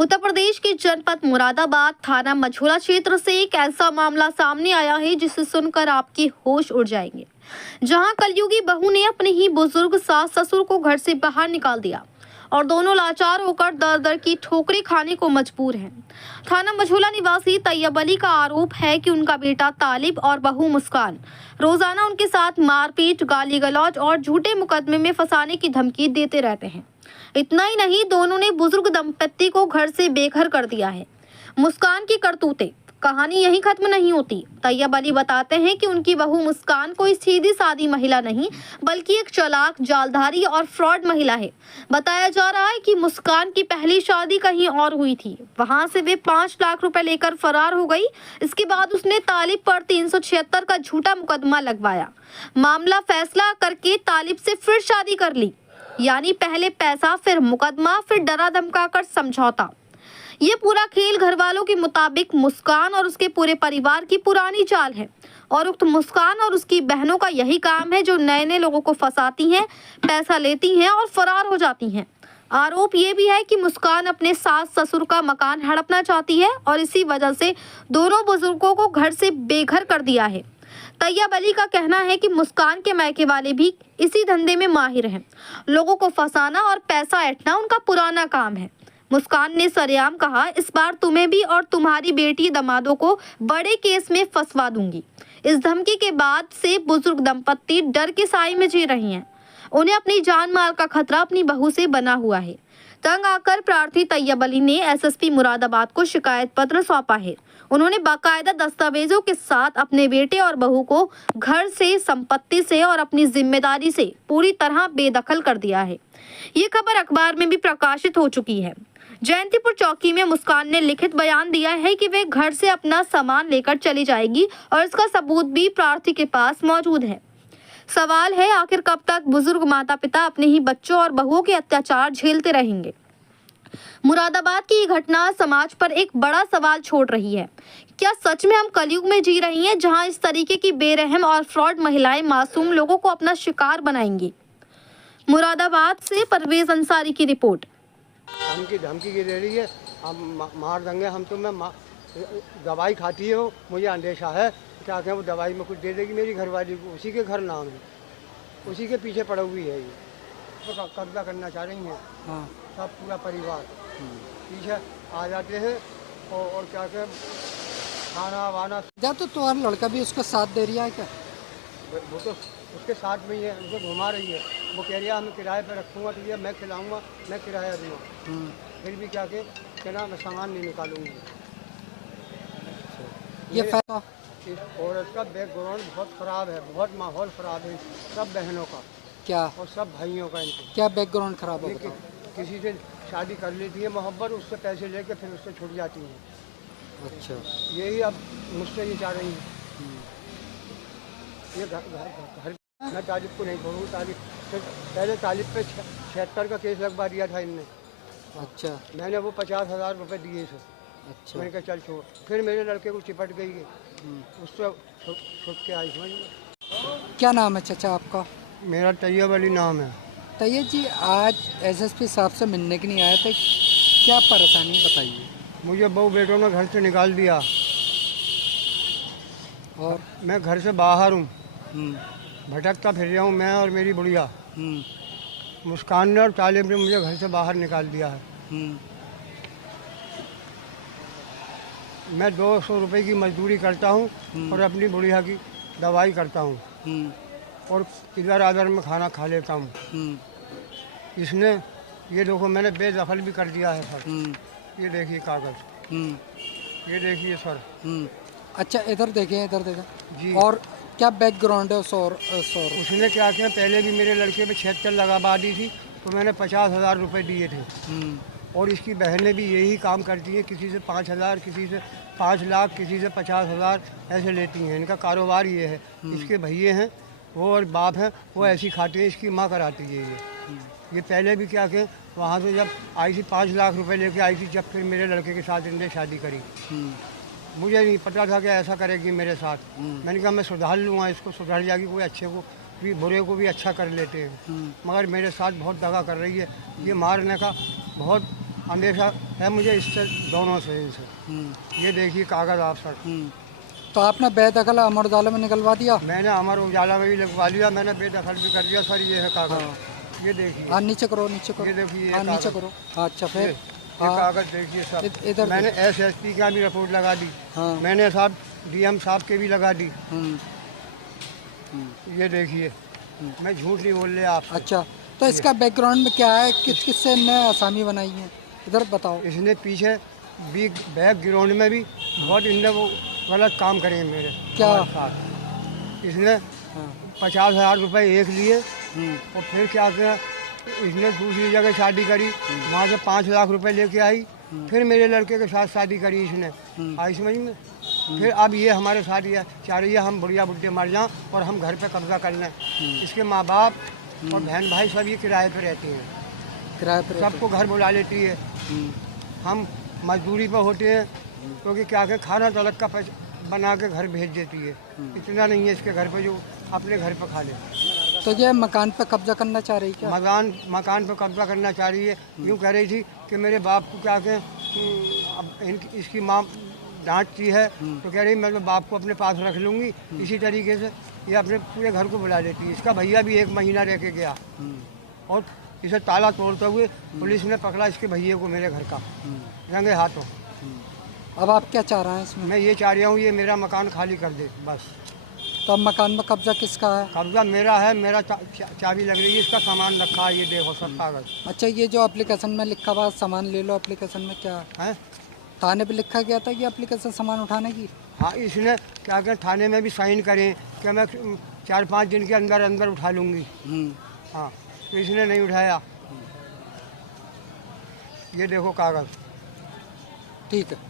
उत्तर प्रदेश के जनपद मुरादाबाद थाना मझौला क्षेत्र से एक ऐसा मामला सामने आया है जिसे सुनकर आपके होश उड़ जाएंगे। जहां कलयुगी बहू ने अपने ही बुजुर्ग सास ससुर को घर से बाहर निकाल दिया और दोनों लाचार होकर दर दर की ठोकरें खाने को मजबूर हैं। थाना मझौला निवासी तैयब अली का आरोप है कि उनका बेटा तालिब और बहू मुस्कान रोजाना उनके साथ मारपीट, गाली गलौज और झूठे मुकदमे में फंसाने की धमकी देते रहते हैं। इतना ही नहीं, दोनों ने बुजुर्ग दंपत्ति को घर से बेघर कर दिया है। मुस्कान की करतूतें, कहानी यहीं खत्म नहीं होती। तैयब अली बताते हैं कि उनकी बहू मुस्कान कोई सीधी सादी महिला नहीं, बल्कि एक चालाक, जालधारी और फ्रॉड महिला है। बताया जा रहा है कि मुस्कान की पहली शादी कहीं और हुई थी। वहां से वे 5 लाख रुपए लेकर फरार हो गई। इसके बाद उसने तालिब पर 376 का झूठा मुकदमा लगवाया। मामला फैसला करके तालिब से फिर शादी कर ली। यानी पहले पैसा, फिर मुकदमा, फिर डरा धमका कर समझौता। ये पूरा खेल घर वालों के मुताबिक मुस्कान और उसके पूरे परिवार की पुरानी चाल है और उक्त मुस्कान और उसकी बहनों का यही काम है जो नए नए लोगों को फंसाती हैं, पैसा लेती हैं और फरार हो जाती हैं। आरोप ये भी है कि मुस्कान अपने सास ससुर का मकान हड़पना चाहती है और इसी वजह से दोनों बुजुर्गों को घर से बेघर कर दिया है। तैयब अली का कहना है कि मुस्कान के मायके वाले भी इसी धंधे में माहिर हैं। लोगों को फंसाना और पैसा ऐंठना उनका पुराना काम है। मुस्कान ने सरेआम कहा, इस बार तुम्हें भी और तुम्हारी बेटी दमादों को बड़े केस में फंसवा दूंगी। इस धमकी के बाद से बुजुर्ग दंपत्ति डर के साए में जी रही हैं। उन्हें अपनी जान माल का खतरा अपनी बहू से बना हुआ है। तंग आकर प्रार्थी तैयब अली ने एसएसपी मुरादाबाद को शिकायत पत्र सौंपा है। उन्होंने बाकायदा दस्तावेजों के साथ अपने बेटे और बहू को घर से, संपत्ति से और अपनी जिम्मेदारी से पूरी तरह बेदखल कर दिया है। ये खबर अखबार में भी प्रकाशित हो चुकी है। जयंतीपुर चौकी में मुस्कान ने लिखित बयान दिया है कि वे घर से अपना सामान लेकर चली जाएगी और इसका सबूत भी प्रार्थी के पास मौजूद है। सवाल है, आखिर कब तक बुजुर्ग माता पिता अपने ही बच्चों और बहुओं के अत्याचार झेलते रहेंगे? मुरादाबाद की ये घटना समाज पर एक बड़ा सवाल छोड़ रही है। क्या सच में हम कलयुग में जी रही हैं जहां इस तरीके की बेरहम और फ्रॉड महिलाएं मासूम लोगों को अपना शिकार बनाएंगी? मुरादाबाद से परवेज अंसारी की रिपोर्ट। हमकी धमकी की दे रही है, हम मार देंगे, हम तुम्हें दवाई खाती हो, मुझे अंदेशा है क्या कहें वो दवाई में कुछ दे देगी मेरी घरवाली को। उसी के घर नाम है, उसी के पीछे पड़ा हुई है। ये तो कब्जा करना चाह रही हैं। हाँ। सब पूरा परिवार पीछे आ जाते हैं और क्या कहें खाना वाना। जब तो तुम्हारा लड़का भी उसका साथ दे रहा है क्या? वो तो उसके साथ में ही है, उसे घुमा रही है। वो कह रही है मैं किराए पर रखूँगा तो ये मैं खिलाऊँगा, मैं किराया दूँगा। फिर भी क्या कहना मैं सामान नहीं निकालूँगी। ये फैसला इस औरत का बैकग्राउंड बहुत ख़राब है, बहुत माहौल ख़राब है सब बहनों का। क्या? और सब भाइयों का। इनको क्या बैकग्राउंड ख़राब है? किसी से शादी कर लेती है मोहब्बत, उससे पैसे लेके फिर उससे छूट जाती हैं। अच्छा, यही अब मुझसे ये चाह रही है। ये घर मैं तालिब को नहीं छोड़ूँ। तालिब पहले तालिब पे 76 का केस लगवा दिया था इनने। अच्छा, मैंने वो 50,000 रुपये दिए थे। अच्छा, मैंने कहा चल छोड़। फिर मेरे लड़के को चिपट गई है, उससे छुट के आई। समझ। क्या नाम है चाचा आपका? मेरा तैयब अली नाम है। तैयब जी, आज एसएसपी साहब से मिलने के लिए आए थे, क्या परेशानी बताइए? मुझे बहू बेटों ने घर से निकाल दिया और मैं घर से बाहर हूँ, भटकता फिर रहा हूँ मैं और मेरी बुढ़िया। मुस्कान ने और तालिब ने मुझे घर से बाहर निकाल दिया है। मैं 200 रुपये की मजदूरी करता हूँ और अपनी बुढ़िया की दवाई करता हूँ और इधर आधर में खाना खा लेता हूँ। इसने ये देखो मैंने बेदखल भी कर दिया है सर। ये देखिए कागज़, ये देखिए सर। अच्छा, इधर देखें, इधर देखें जी। और क्या बैकग्राउंड है उसने क्या किया, पहले भी मेरे लड़के पे 76 लगा दी थी तो मैंने 50,000 रुपये दिए थे। और इसकी बहनें भी यही काम करती हैं, किसी से 5,000, किसी से 5 लाख, किसी से 50,000 ऐसे लेती हैं। इनका कारोबार ये है। इसके भैये हैं वो और बाप हैं वो ऐसी खाते हैं, इसकी माँ कराती है ये पहले भी क्या कहें वहाँ से जब आई थी 5 लाख रुपए लेके आई थी, जब फिर मेरे लड़के के साथ इनने शादी करी। मुझे नहीं पता था कि ऐसा करेगी मेरे साथ। मैंने कहा मैं सुधार लूँगा इसको, सुधर जाएगी। कोई अच्छे को भी बुरे को भी अच्छा कर लेते हैं, मगर मेरे साथ बहुत दगा कर रही है। ये मारने का बहुत अंदेशा है मुझे इससे, दोनों से इनसे। ये देखिए कागज़ आप सर। तो आपने बेदखल अमर उजाला में निकलवा दिया? मैंने अमर उजाला में भी लगवा लिया, मैंने बेदखल भी कर दिया सर। ये है कागज़, हाँ। ये देखिए। हाँ नीचे करो, नीचे करो। ये देखिए, ये हाँ नीचे कागज़। करो। हाँ अच्छा फिर? ये हाँ कागज़ देखिए सर। इधर मैंने SSP का भी रिपोर्ट लगा दी, हाँ। मैंने साहब DM साहब के भी लगा दी। हम्म, ये देखिए, मैं झूठ नहीं बोल रहा आपसे। अच्छा तो इसका बैकग्राउंड में क्या है, किस किस से ने आसामी बनाई है, इधर बताओ। इसने पीछे भी बैकग्राउंड में भी बहुत इनने वो गलत काम करे मेरे क्या? हमारे साथ। इसने हाँ 50,000 रुपये एक लिए हम्म, और फिर क्या किया, इसने दूसरी जगह शादी करी, वहाँ से 5 लाख रुपए लेके आई, फिर मेरे लड़के के साथ शादी करी इसने। आई समझ में? फिर अब ये हमारे साथ ये चाह रही है हम बुढ़िया बुढ़े मर जाएं और हम घर पे कब्जा कर लें। इसके माँ बाप और बहन भाई सब ये किराए पे रहते हैं, किराए पर रहते सबको घर बुला लेती है। हैं। हम मजदूरी पर होते हैं क्योंकि क्या के खाना तलक का बना के घर भेज देती है। इतना नहीं है इसके घर पे जो अपने घर पे खा ले। तो ये मकान पे कब्जा करना चाह रही क्या? मकान पे कब्जा करना चाह रही है। यूँ कह रही थी कि मेरे बाप को क्या के अब इसकी माँ डांटती है तो कह रही मैं तो बाप को अपने पास रख लूँगी। इसी तरीके से ये अपने पूरे घर को बुला लेती है। इसका भैया भी 1 महीना रह के गया और इसे ताला तोड़ते हुए पुलिस ने पकड़ा इसके भैया को मेरे घर का रंगे हाथों। अब आप क्या चाह रहे हैं इसमें? मैं ये चाह रहा हूँ ये मेरा मकान खाली कर दे बस। तो अब मकान में कब्जा किसका है? कब्जा मेरा है, मेरा चाबी लग रही है, इसका सामान रखा है, ये देखो सब कागज अच्छा ये जो एप्लीकेशन में लिखा हुआ सामान ले लो, एप्लीकेशन में क्या है। थाने पे लिखा गया था कि एप्लीकेशन सामान उठाने की? हाँ इसने क्या कर थाने में भी साइन करें कि मैं 4-5 दिन के अंदर अंदर उठा लूँगी। हाँ तो इसने नहीं उठाया। ये देखो कागज़। ठीक है।